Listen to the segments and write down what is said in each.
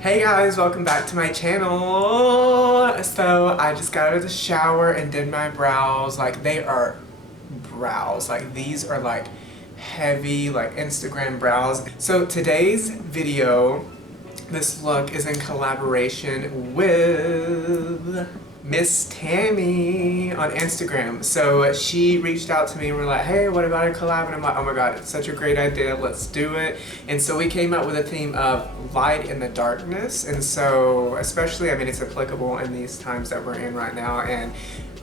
Hey guys, welcome back to my channel. So I just got out of the shower and did my brows. Like, they are brows. Like, these are like heavy, like Instagram brows. So today's video, this look is in collaboration with Miss Tammy on Instagram. So she reached out to me and we're like, hey, what about a collab? And I'm like, oh my god, it's such a great idea, let's do it. And so we came up with a theme of light in the darkness. And so especially, I mean, it's applicable in these times that we're in right now. And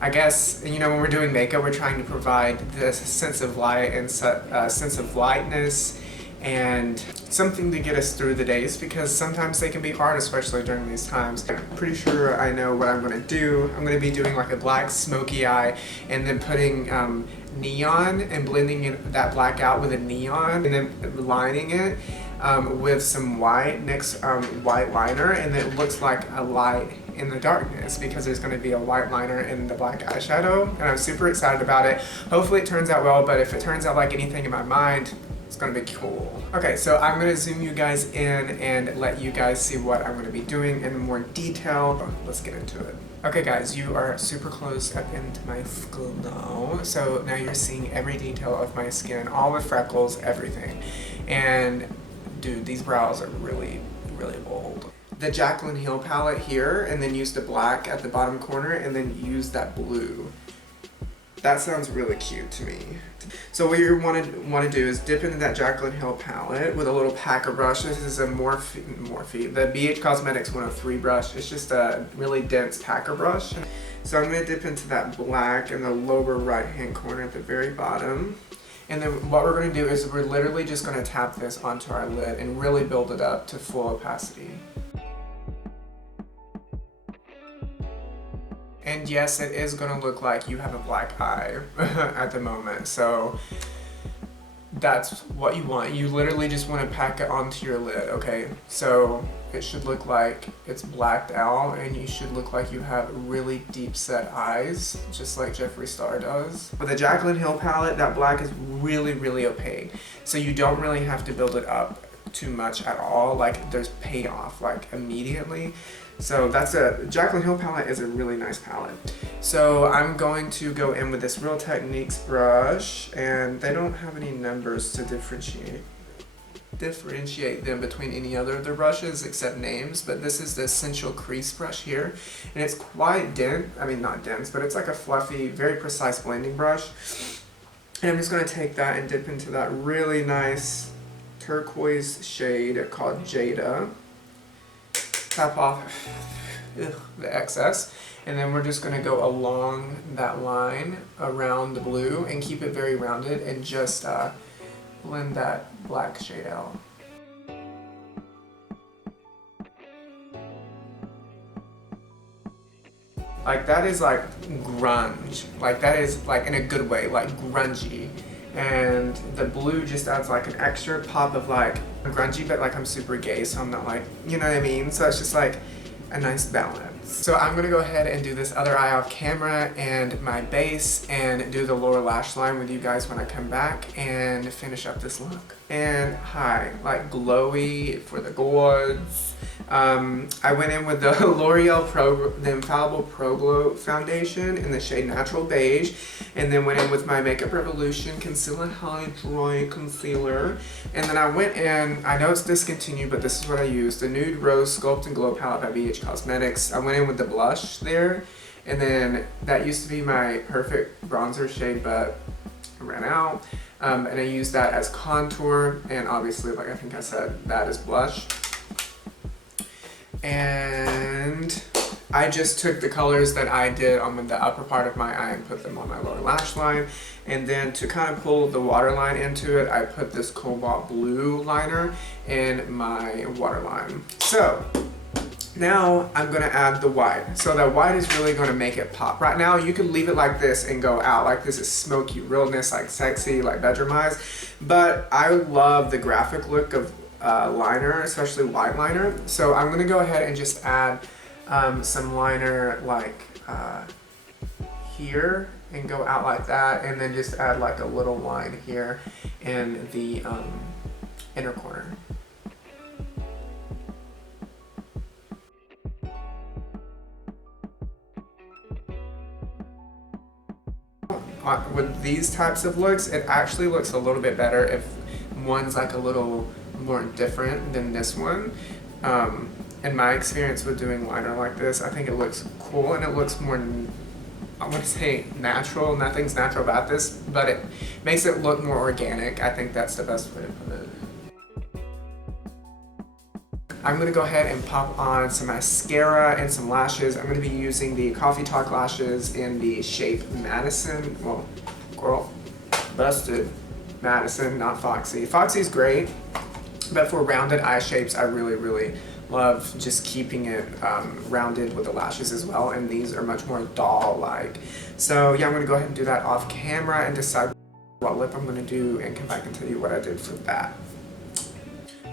I guess, you know, when we're doing makeup, we're trying to provide this sense of light and sense of lightness and something to get us through the days, because sometimes they can be hard, especially during these times. I'm pretty sure I know what I'm going to do. I'm going to be doing like a black smoky eye and then putting neon and blending that black out with a neon and then lining it with some white, white liner, and then it looks like a light in the darkness because there's going to be a white liner in the black eyeshadow, and I'm super excited about it. Hopefully it turns out well, but if it turns out like anything in my mind, it's gonna be cool. Okay, so I'm gonna zoom you guys in and let you guys see what I'm gonna be doing in more detail. Let's get into it. Okay guys, you are super close up into my skin now. So now you're seeing every detail of my skin, all the freckles, everything. And dude, these brows are really, really bold. The Jaclyn Hill palette here, and then use the black at the bottom corner, and then use that blue. That sounds really cute to me. So what you want to do is dip into that Jaclyn Hill palette with a little packer brush. This is a Morphe, the BH Cosmetics 103 brush. It's just a really dense packer brush. So I'm going to dip into that black in the lower right hand corner at the very bottom. And then what we're going to do is we're literally just going to tap this onto our lid and really build it up to full opacity. And yes, it is going to look like you have a black eye at the moment. So that's what you want. You literally just want to pack it onto your lid, okay? So it should look like it's blacked out, and you should look like you have really deep set eyes, just like Jeffree Star does. With the Jaclyn Hill palette, that black is really, really opaque. So you don't really have to build it up too much at all. Like, there's payoff like immediately. So Jaclyn Hill palette is a really nice palette. So I'm going to go in with this Real Techniques brush, and they don't have any numbers to differentiate them between any other of their brushes except names, but this is the Essential Crease brush here, and it's quite dense. I mean, not dense, but it's like a fluffy, very precise blending brush. And I'm just going to take that and dip into that really nice turquoise shade called Jada. Tap off the excess, and then we're just going to go along that line around the blue and keep it very rounded and just blend that black shade out. Like, that is like grunge. Like, that is like in a good way, like grungy. And the blue just adds like an extra pop of like grungy, but like I'm super gay, so I'm not like, you know what I mean? So it's just like a nice balance. So I'm gonna go ahead and do this other eye off camera and my base and do the lower lash line with you guys when I come back and finish up this look. And hi, like glowy for the gods. I went in with the L'Oreal the Infallible Pro Glow foundation in the shade Natural Beige, and then went in with my Makeup Revolution Conceal and Hydrate Concealer. And then I went in, I know it's discontinued, but this is what I used, the Nude Rose Sculpt and Glow palette by BH Cosmetics. I went in with the blush there, and then that used to be my perfect bronzer shade, but I ran out. And I used that as contour, and obviously, like I think I said, that is blush. And I just took the colors that I did on the upper part of my eye and put them on my lower lash line. And then to kind of pull the waterline into it, I put this cobalt blue liner in my waterline. So now I'm going to add the white. So that white is really going to make it pop. Right now you could leave it like this and go out. Like, this is smoky realness, like sexy, like bedroom eyes. But I love the graphic look of liner, especially white liner. So I'm going to go ahead and just add some liner like here and go out like that, and then just add like a little line here in the inner corner. with these types of looks, it actually looks a little bit better if one's like a little more different than this one. In my experience with doing liner like this, I think it looks cool and it looks more, I want to say natural. Nothing's natural about this, but it makes it look more organic. I think that's the best way to put it. I'm going to go ahead and pop on some mascara and some lashes. I'm going to be using the Coffee Talk lashes in the shape Madison. Well, girl, busted. Madison, not Foxy. Foxy's great, but for rounded eye shapes, I really love just keeping it rounded with the lashes as well, and these are much more doll-like. So yeah, I'm going to go ahead and do that off camera and decide what lip I'm going to do and come back and tell you what I did for that.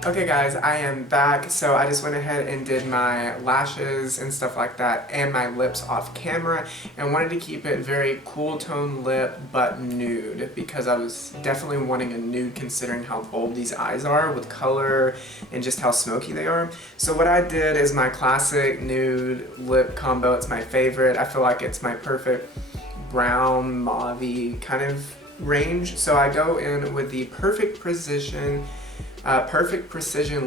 Okay guys, I am back. So I just went ahead and did my lashes and stuff like that and my lips off camera, and wanted to keep it very cool tone lip but nude, because I was definitely wanting a nude considering how bold these eyes are with color and just how smoky they are. So what I did is my classic nude lip combo. It's my favorite. I feel like it's my perfect brown mauve-y kind of range. So I go in with the Perfect Precision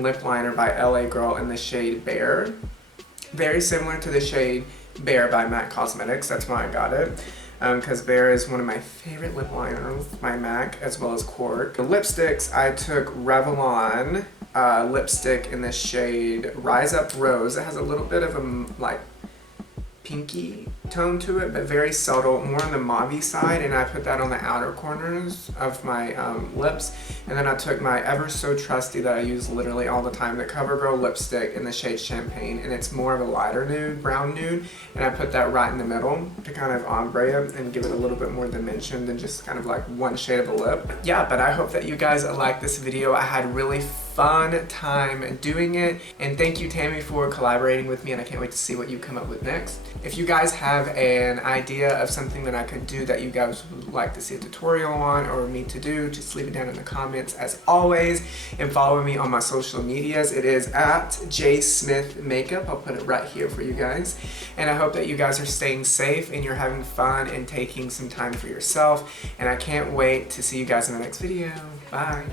Lip Liner by LA Girl in the shade Bear. Very similar to the shade Bear by MAC Cosmetics. That's why I got it. Because Bear is one of my favorite lip liners by MAC, as well as Cork. The lipsticks, I took Revlon lipstick in the shade Rise Up Rose. It has a little bit of a like pinky tone to it, but very subtle, more on the mauve side, and I put that on the outer corners of my lips. And then I took my ever so trusty that I use literally all the time, the CoverGirl lipstick in the shade Champagne, and it's more of a lighter nude, brown nude, and I put that right in the middle to kind of ombre it and give it a little bit more dimension than just kind of like one shade of a lip. Yeah, but I hope that you guys like this video. I had really fun time doing it, and thank you Tammy for collaborating with me, and I can't wait to see what you come up with next. If you guys have an idea of something that I could do that you guys would like to see a tutorial on or me to do, just leave it down in the comments as always, and follow me on my social medias. It is at jsmithmakeup. I'll put it right here for you guys, and I hope that you guys are staying safe and you're having fun and taking some time for yourself, and I can't wait to see you guys in the next video. Bye.